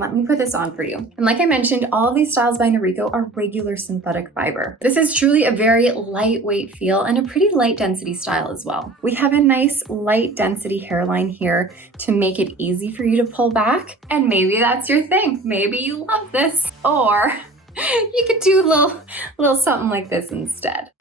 let me put this on for you. And like I mentioned, all of these styles by Noriko are regular synthetic fiber. This is truly a very lightweight feel and a pretty light density style as well. We have a nice light density hairline here to make it easy for you to pull back. And maybe that's your thing. Maybe you love this, or you could do a little something like this instead.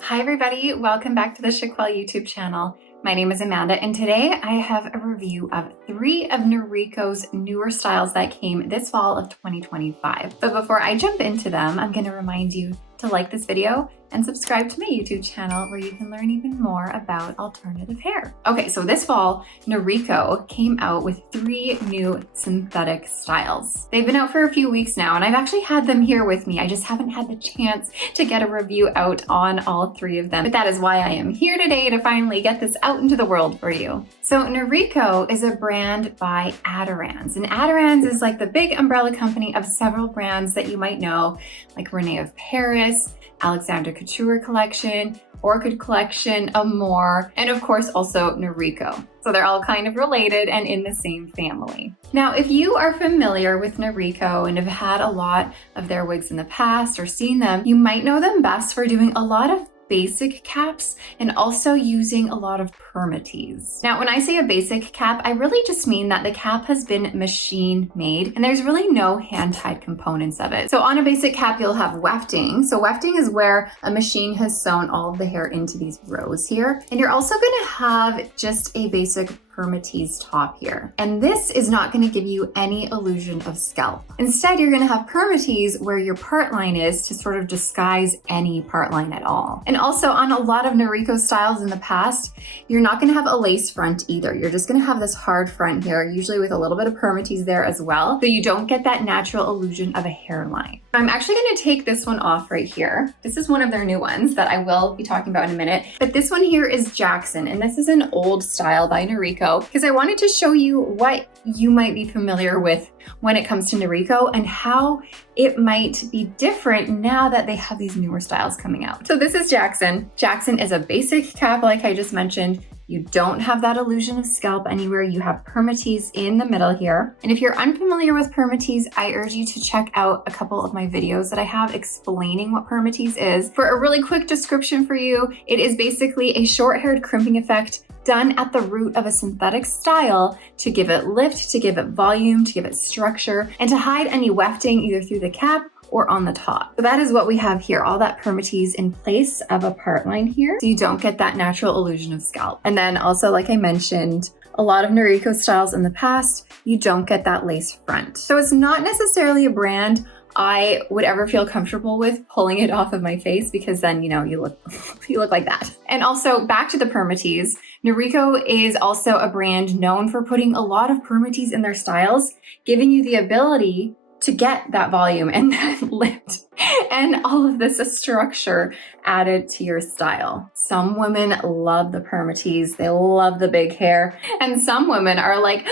Hi everybody, welcome back to the Chiquel YouTube channel. My name is Amanda, and today I have a review of 3 of Noriko's newer styles that came this fall of 2025. But before I jump into them, I'm going to remind you to like this video and subscribe to my YouTube channel where you can learn even more about alternative hair. Okay, so this fall, Noriko came out with 3 new synthetic styles. They've been out for a few weeks now, and I've actually had them here with me. I just haven't had the chance to get a review out on all 3 of them. But that is why I am here today, to finally get this out into the world for you. So Noriko is a brand by Adirans, and Adirans is like the big umbrella company of several brands that you might know, like Renee of Paris, Alexander Couture Collection, Orchid Collection, Amore, and of course also Noriko. So they're all kind of related and in the same family. Now, if you are familiar with Noriko and have had a lot of their wigs in the past or seen them, you might know them best for doing a lot of basic caps and also using a lot of permatease. Now, when I say a basic cap, I really just mean that the cap has been machine made and there's really no hand-tied components of it. So on a basic cap, you'll have wefting. So wefting is where a machine has sewn all of the hair into these rows here. And you're also gonna have just a basic permatease top here. And this is not going to give you any illusion of scalp. Instead, you're going to have permatease where your part line is to sort of disguise any part line at all. And also on a lot of Noriko styles in the past, you're not going to have a lace front either. You're just going to have this hard front here, usually with a little bit of permatease there as well. So you don't get that natural illusion of a hairline. I'm actually going to take this one off right here. This is one of their new ones that I will be talking about in a minute. But this one here is Jackson, and this is an old style by Noriko, because I wanted to show you what you might be familiar with when it comes to Noriko and how it might be different now that they have these newer styles coming out. So this is Jackson. Jackson is a basic cap, like I just mentioned. You don't have that illusion of scalp anywhere. You have permatease in the middle here. And if you're unfamiliar with permatease, I urge you to check out a couple of my videos that I have explaining what permatease is. For a really quick description for you, it is basically a short-haired crimping effect done at the root of a synthetic style to give it lift, to give it volume, to give it structure, and to hide any wefting either through the cap or on the top. So that is what we have here, all that permatease in place of a part line here, so you don't get that natural illusion of scalp. And then also, like I mentioned, a lot of Noriko styles in the past, you don't get that lace front. So it's not necessarily a brand I would ever feel comfortable with pulling it off of my face, because then, you know, you look like that. And also back to the permatease, Noriko is also a brand known for putting a lot of permatease in their styles, giving you the ability to get that volume and that lift and all of this structure added to your style. Some women love the permatease, they love the big hair, and some women are like,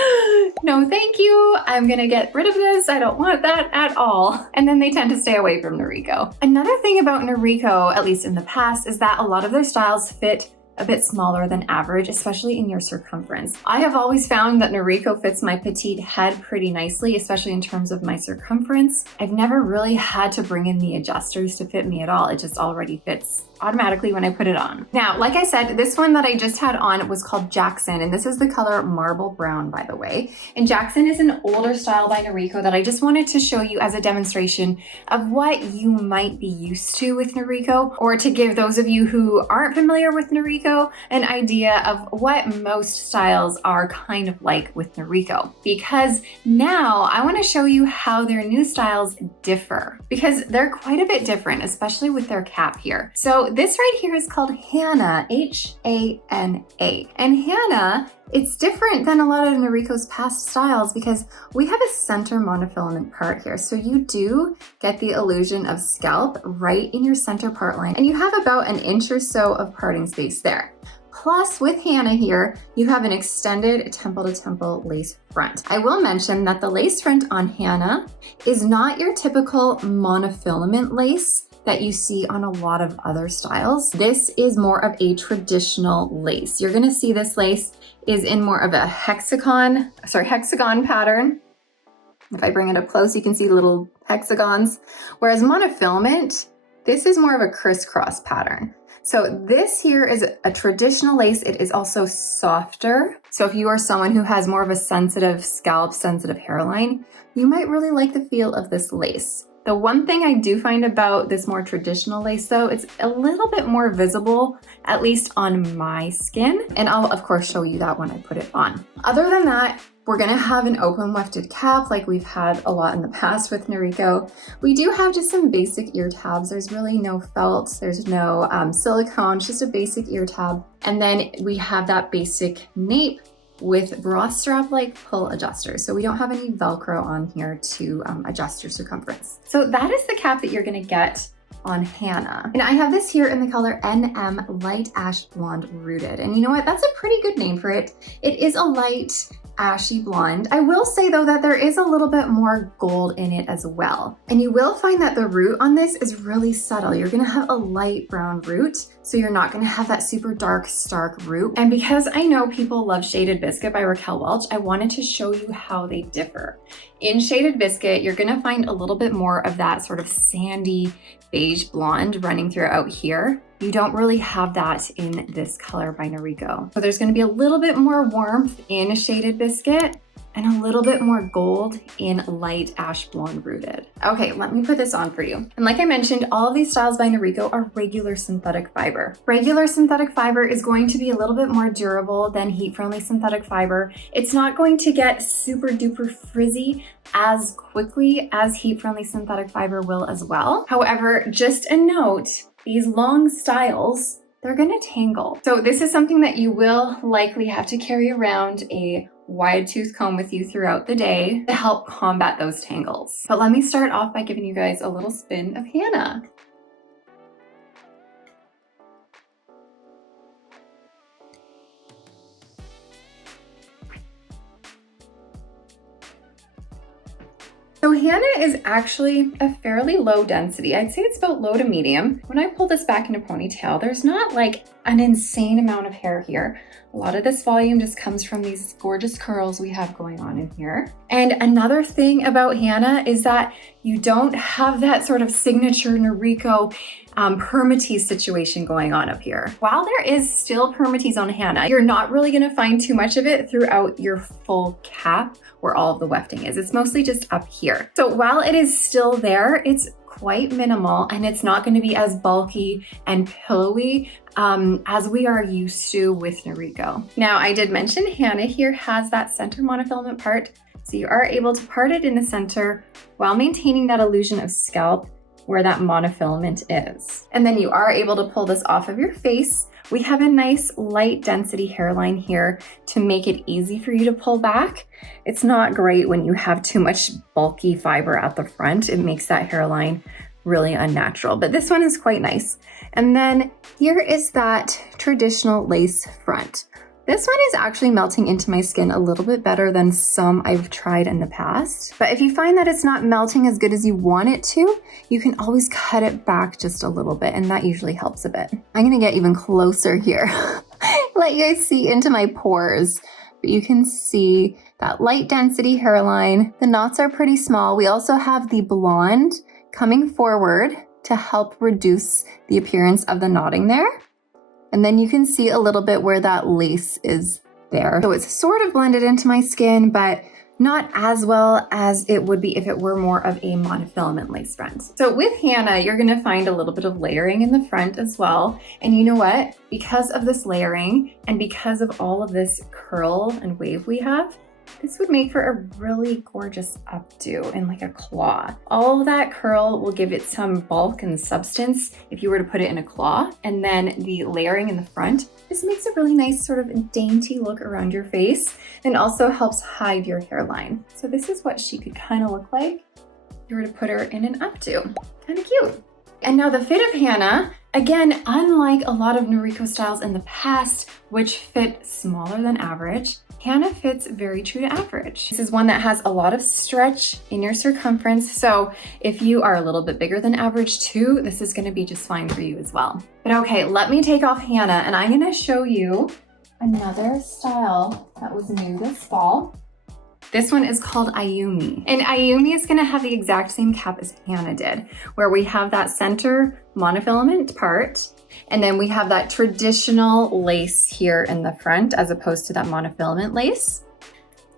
no thank you, I'm gonna get rid of this, I don't want that at all. And then they tend to stay away from Noriko. Another thing about Noriko, at least in the past, is that a lot of their styles fit a bit smaller than average, especially in your circumference. I have always found that Noriko fits my petite head pretty nicely, especially in terms of my circumference. I've never really had to bring in the adjusters to fit me at all. It just already fits automatically when I put it on. Now, like I said, this one that I just had on was called Jackson, and this is the color Marble Brown, by the way. And Jackson is an older style by Noriko that I just wanted to show you as a demonstration of what you might be used to with Noriko, or to give those of you who aren't familiar with Noriko an idea of what most styles are kind of like with Noriko. Because now I want to show you how their new styles differ, because they're quite a bit different, especially with their cap here. So this right here is called Hana, H-A-N-A. And Hana, it's different than a lot of Noriko's past styles because we have a center monofilament part here. So you do get the illusion of scalp right in your center part line, and you have about an inch or so of parting space there. Plus, with Hana here, you have an extended temple-to-temple lace front. I will mention that the lace front on Hana is not your typical monofilament lace. that you see on a lot of other styles. This is more of a traditional lace. You're gonna see this lace is in more of a hexagon pattern. If I bring it up close, you can see little hexagons. Whereas monofilament, this is more of a crisscross pattern. So this here is a traditional lace. It is also softer. So if you are someone who has more of a sensitive scalp, sensitive hairline, you might really like the feel of this lace. The one thing I do find about this more traditional lace though, it's a little bit more visible, at least on my skin. And I'll of course show you that when I put it on. Other than that, we're gonna have an open wefted cap like we've had a lot in the past with Noriko. We do have just some basic ear tabs. There's really no felt, there's no silicone, it's just a basic ear tab. And then we have that basic nape with bra strap like pull adjusters. So we don't have any Velcro on here to adjust your circumference. So that is the cap that you're gonna get on Hana. And I have this here in the color NM Light Ash Blonde Rooted. And you know what, that's a pretty good name for it. It is a light ashy blonde. I will say though that there is a little bit more gold in it as well. And you will find that the root on this is really subtle. You're gonna have a light brown root, so you're not gonna have that super dark, stark root. And because I know people love Shaded Biscuit by Raquel Welch, I wanted to show you how they differ. In Shaded Biscuit, you're gonna find a little bit more of that sort of sandy beige blonde running throughout here. You don't really have that in this color by Noriko. So there's gonna be a little bit more warmth in Shaded Biscuit and a little bit more gold in Light Ash Blonde Rooted. Okay, let me put this on for you. And like I mentioned, all of these styles by Noriko are regular synthetic fiber. Regular synthetic fiber is going to be a little bit more durable than heat-friendly synthetic fiber. It's not going to get super duper frizzy as quickly as heat-friendly synthetic fiber will as well. However, just a note, these long styles, they're gonna tangle. So this is something that you will likely have to carry around a wide tooth comb with you throughout the day to help combat those tangles. But let me start off by giving you guys a little spin of Hana. So Hana is actually a fairly low density. I'd say it's about low to medium. When I pull this back in a ponytail, there's not like an insane amount of hair here. A lot of this volume just comes from these gorgeous curls we have going on in here. And another thing about Hana is that you don't have that sort of signature Noriko permatease situation going on up here. While there is still permatease on Hana, you're not really gonna find too much of it throughout your full cap where all of the wefting is. It's mostly just up here. So while it is still there, it's quite minimal and it's not gonna be as bulky and pillowy as we are used to with Noriko. Now, I did mention Hana here has that center monofilament part, so you are able to part it in the center while maintaining that illusion of scalp where that monofilament is. And then you are able to pull this off of your face. We have a nice light density hairline here to make it easy for you to pull back. It's not great when you have too much bulky fiber at the front. It makes that hairline really unnatural, but this one is quite nice. And then here is that traditional lace front. This one is actually melting into my skin a little bit better than some I've tried in the past. But if you find that it's not melting as good as you want it to, you can always cut it back just a little bit, and that usually helps a bit. I'm gonna get even closer here. Let you guys see into my pores. But you can see that light density hairline. The knots are pretty small. We also have the blonde coming forward to help reduce the appearance of the knotting there. And then you can see a little bit where that lace is there. So it's sort of blended into my skin, but not as well as it would be if it were more of a monofilament lace front. So with Hana, you're gonna find a little bit of layering in the front as well. And you know what? Because of this layering and because of all of this curl and wave we have, this would make for a really gorgeous updo and like a claw. All of that curl will give it some bulk and substance if you were to put it in a claw. And then the layering in the front, this makes a really nice sort of dainty look around your face and also helps hide your hairline. So this is what she could kind of look like if you were to put her in an updo. Kind of cute. And now the fit of Hana, Again, unlike a lot of Noriko styles in the past, which fit smaller than average, Hana fits very true to average. This is one that has a lot of stretch in your circumference, so if you are a little bit bigger than average too, this is gonna be just fine for you as well. But okay, let me take off Hana and I'm gonna show you another style that was new this fall. This one is called Ayumi. And Ayumi is gonna have the exact same cap as Hana did, where we have that center monofilament part, and then we have that traditional lace here in the front as opposed to that monofilament lace.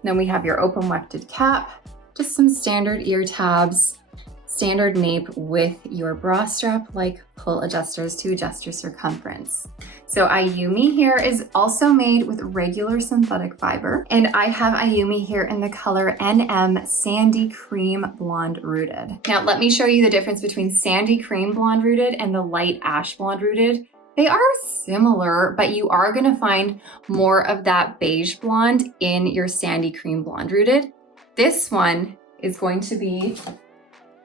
Then we have your open wefted cap, just some standard ear tabs, standard nape with your bra strap like pull adjusters to adjust your circumference. So Ayumi here is also made with regular synthetic fiber, and I have Ayumi here in the color NM Sandy Cream Blonde Rooted. Now let me show you the difference between Sandy Cream Blonde Rooted and the Light Ash Blonde Rooted. They are similar, but you are gonna find more of that beige blonde in your Sandy Cream Blonde Rooted. This one is going to be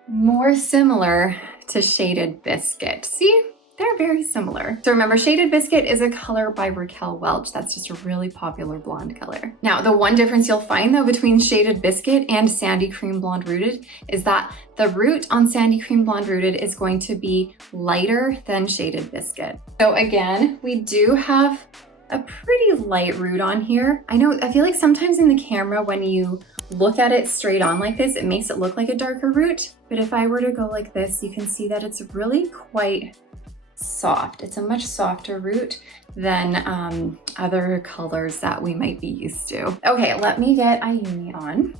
more similar to Shaded Biscuit. See? They're very similar. So remember, Shaded Biscuit is a color by Raquel Welch. That's just a really popular blonde color. Now, the one difference you'll find though between Shaded Biscuit and Sandy Cream Blonde Rooted is that the root on Sandy Cream Blonde Rooted is going to be lighter than Shaded Biscuit. So again, we do have a pretty light root on here. I feel like sometimes in the camera when you look at it straight on like this, it makes it look like a darker root. But if I were to go like this, you can see that it's really quite soft. It's a much softer root than other colors that we might be used to. Okay, let me get Ayumi on.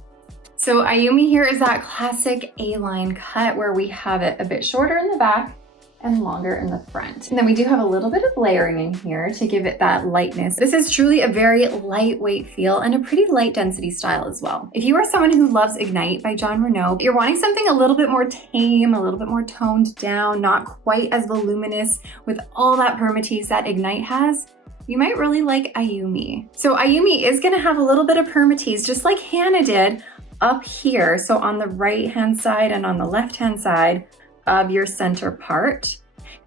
So Ayumi here is that classic A-line cut where we have it a bit shorter in the back and longer in the front. And then we do have a little bit of layering in here to give it that lightness. This is truly a very lightweight feel and a pretty light density style as well. If you are someone who loves Ignite by Jon Renau, you're wanting something a little bit more tame, a little bit more toned down, not quite as voluminous with all that permatease that Ignite has, you might really like Ayumi. So Ayumi is gonna have a little bit of permatease, just like Hana did up here. So on the right-hand side and on the left-hand side of your center part.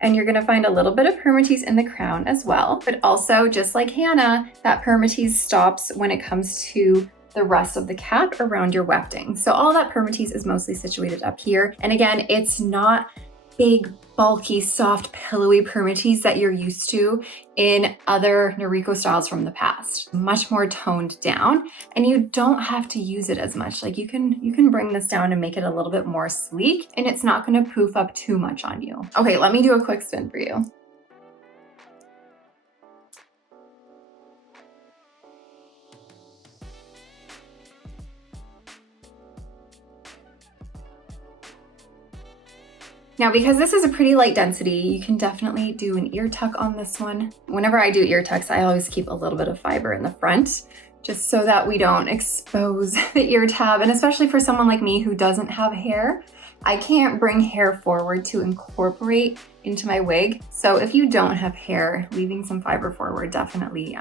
And you're gonna find a little bit of permatease in the crown as well. But also, just like Hana, that permatease stops when it comes to the rest of the cap around your wefting. So all that permatease is mostly situated up here. And again, it's not big, bulky, soft, pillowy permatease that you're used to in other Noriko styles from the past. Much more toned down, and you don't have to use it as much. Like you can bring this down and make it a little bit more sleek, and it's not gonna poof up too much on you. Okay, let me do a quick spin for you. Now, because this is a pretty light density, you can definitely do an ear tuck on this one. Whenever I do ear tucks, I always keep a little bit of fiber in the front, just so that we don't expose the ear tab. And especially for someone like me who doesn't have hair, I can't bring hair forward to incorporate into my wig. So if you don't have hair, leaving some fiber forward definitely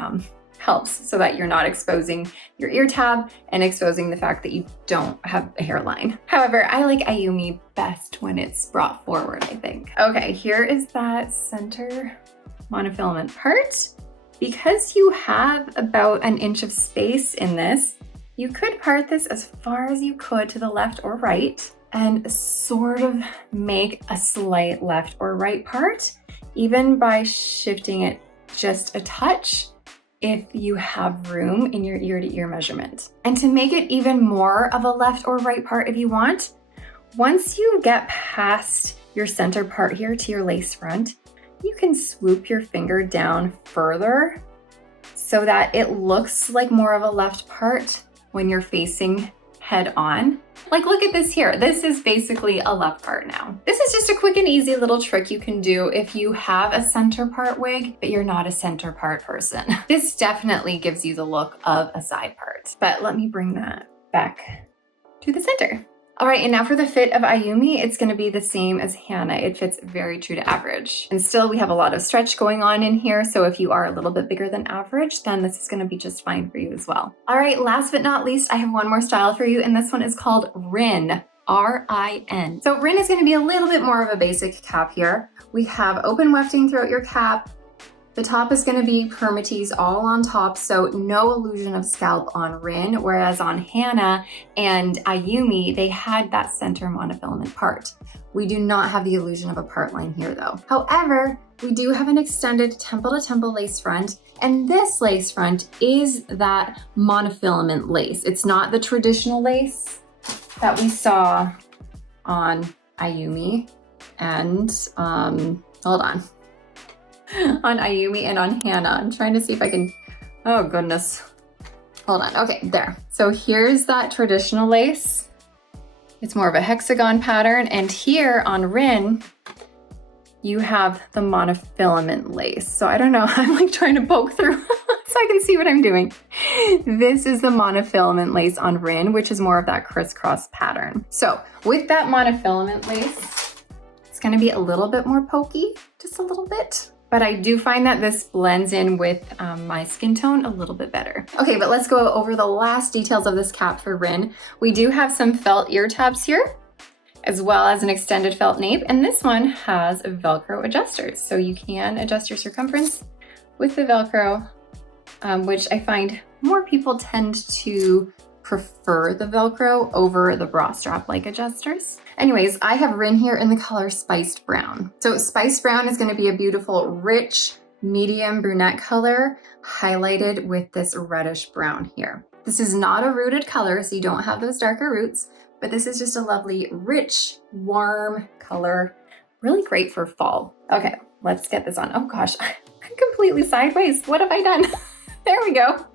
helps so that you're not exposing your ear tab and exposing the fact that you don't have a hairline. However, I like Ayumi best when it's brought forward, I think. Okay, here is that center monofilament part. Because you have about an inch of space in this, you could part this as far as you could to the left or right and sort of make a slight left or right part, even by shifting it just a touch if you have room in your ear-to-ear measurement. And to make it even more of a left or right part if you want, once you get past your center part here to your lace front, you can swoop your finger down further so that it looks like more of a left part when you're facing head on. Like, look at this here. This is basically a left part now. This is just a quick and easy little trick you can do if you have a center part wig, but you're not a center part person. This definitely gives you the look of a side part. But let me bring that back to the center. All right, and now for the fit of Ayumi, it's gonna be the same as Hana. It fits very true to average. And still we have a lot of stretch going on in here, so if you are a little bit bigger than average, then this is gonna be just fine for you as well. All right, last but not least, I have one more style for you, and this one is called Rin. R-I-N. So Rin is going to be a little bit more of a basic cap here. We have open wefting throughout your cap. The top is going to be permatease all on top, so no illusion of scalp on Rin, whereas on Hana and Ayumi, they had that center monofilament part. We do not have the illusion of a part line here though. However, we do have an extended temple to temple lace front, and this lace front is that monofilament lace. It's not the traditional lace that we saw on Ayumi and, hold on. On Ayumi and on Hana. I'm trying to see if I can, oh goodness. Hold on, okay, there. So here's that traditional lace. It's more of a hexagon pattern, and here on Rin, you have the monofilament lace. So I don't know, I'm like trying to poke through so I can see what I'm doing. This is the monofilament lace on Rin, which is more of that crisscross pattern. So with that monofilament lace, it's gonna be a little bit more pokey, just a little bit. But I do find that this blends in with my skin tone a little bit better. Okay, but let's go over the last details of this cap for Rin. We do have some felt ear tabs here, as well as an extended felt nape, and this one has Velcro adjusters. So you can adjust your circumference with the Velcro, which I find more people tend to prefer the Velcro over the bra strap-like adjusters. Anyways, I have Rin here in the color Spiced Brown. So Spiced Brown is going to be a beautiful, rich, medium brunette color, highlighted with this reddish brown here. This is not a rooted color, so you don't have those darker roots, but this is just a lovely, rich, warm color, really great for fall. Okay, let's get this on. Oh gosh, I'm completely sideways. What have I done? There we go.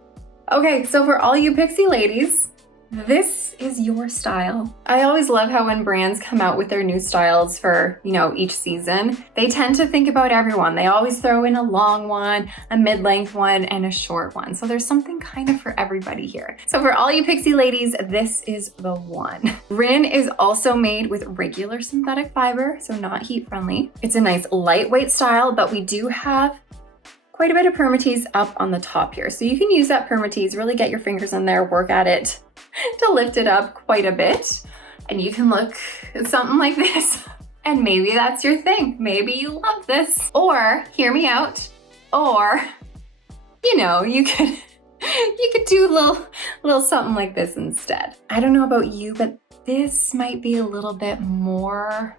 Okay, so for all you pixie ladies, this is your style. I always love how when brands come out with their new styles for, you know, each season, they tend to think about everyone. They always throw in a long one, a mid-length one, and a short one. So there's something kind of for everybody here. So for all you pixie ladies, this is the one. Rin is also made with regular synthetic fiber, so not heat friendly. It's a nice lightweight style, but we do have quite a bit of permatease up on the top here. So you can use that permatease, really get your fingers in there, work at it to lift it up quite a bit. And you can look at something like this. And maybe that's your thing. Maybe you love this. Or, hear me out, or, you know, you could do a little something like this instead. I don't know about you, but this might be a little bit more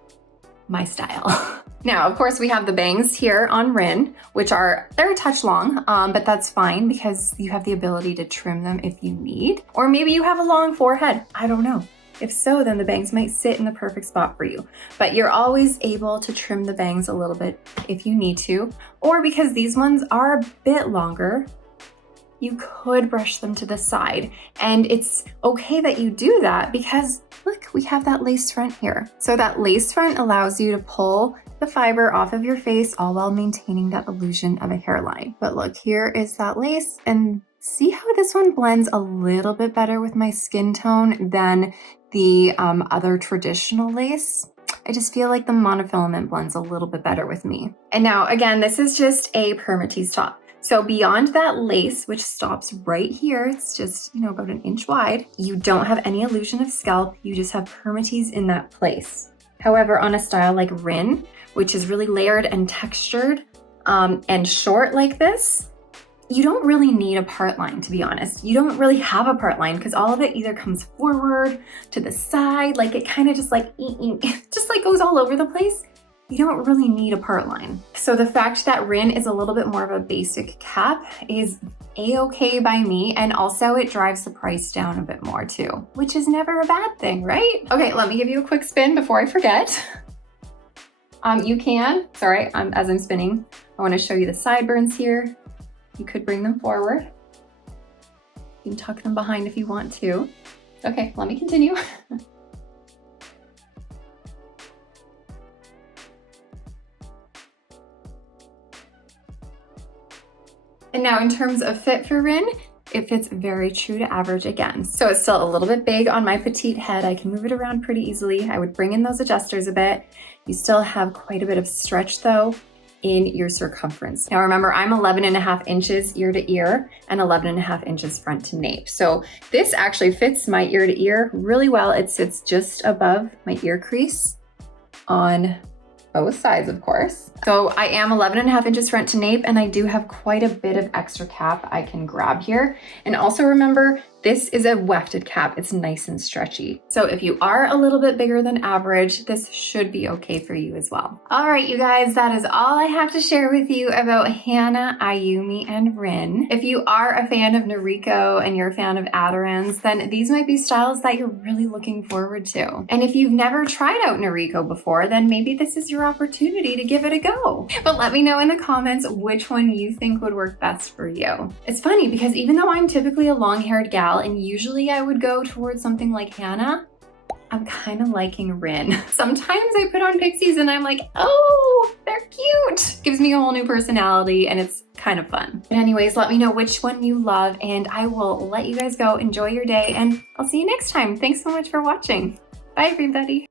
my style. Now, of course, we have the bangs here on Rin, which they're a touch long, but that's fine because you have the ability to trim them if you need. Or maybe you have a long forehead, I don't know. If so, then the bangs might sit in the perfect spot for you. But you're always able to trim the bangs a little bit if you need to. Or because these ones are a bit longer, you could brush them to the side. And it's okay that you do that because look, we have that lace front here. So that lace front allows you to pull the fiber off of your face all while maintaining that illusion of a hairline. But look, here is that lace, and see how this one blends a little bit better with my skin tone than the other traditional lace. I just feel like the monofilament blends a little bit better with me. And now again, this is just a permatease top. So beyond that lace, which stops right here, it's just, you know, about an inch wide, you don't have any illusion of scalp, you just have permatease in that place. However, on a style like Rin, which is really layered and textured and short like this, you don't really need a part line, to be honest. You don't really have a part line because all of it either comes forward, to the side, like it kind of just like, just like goes all over the place. You don't really need a part line. So the fact that Rin is a little bit more of a basic cap is a-okay by me, and also it drives the price down a bit more too, which is never a bad thing, right? Okay, let me give you a quick spin before I forget. You can, sorry, as I'm spinning, I wanna show you the sideburns here. You could bring them forward. You can tuck them behind if you want to. Okay, let me continue. And now in terms of fit for Rin, it fits very true to average again. So it's still a little bit big on my petite head. I can move it around pretty easily. I would bring in those adjusters a bit. You still have quite a bit of stretch though. in your circumference. Now remember, I'm 11.5 inches ear to ear and 11.5 inches front to nape. So this actually fits my ear to ear really well. It sits just above my ear crease on both sides, of course. So I am 11.5 inches front to nape, and I do have quite a bit of extra cap I can grab here. And also remember, this is a wefted cap. It's nice and stretchy. So if you are a little bit bigger than average, this should be okay for you as well. All right, you guys, that is all I have to share with you about Hana, Ayumi, and Rin. If you are a fan of Noriko and you're a fan of Adirons, then these might be styles that you're really looking forward to. And if you've never tried out Noriko before, then maybe this is your opportunity to give it a go. But let me know in the comments which one you think would work best for you. It's funny because even though I'm typically a long-haired gal and usually I would go towards something like Hana, I'm kind of liking Rin. Sometimes I put on pixies and I'm like, oh, they're cute. Gives me a whole new personality and it's kind of fun. But anyways, let me know which one you love and I will let you guys go. Enjoy your day and I'll see you next time. Thanks so much for watching. Bye, everybody.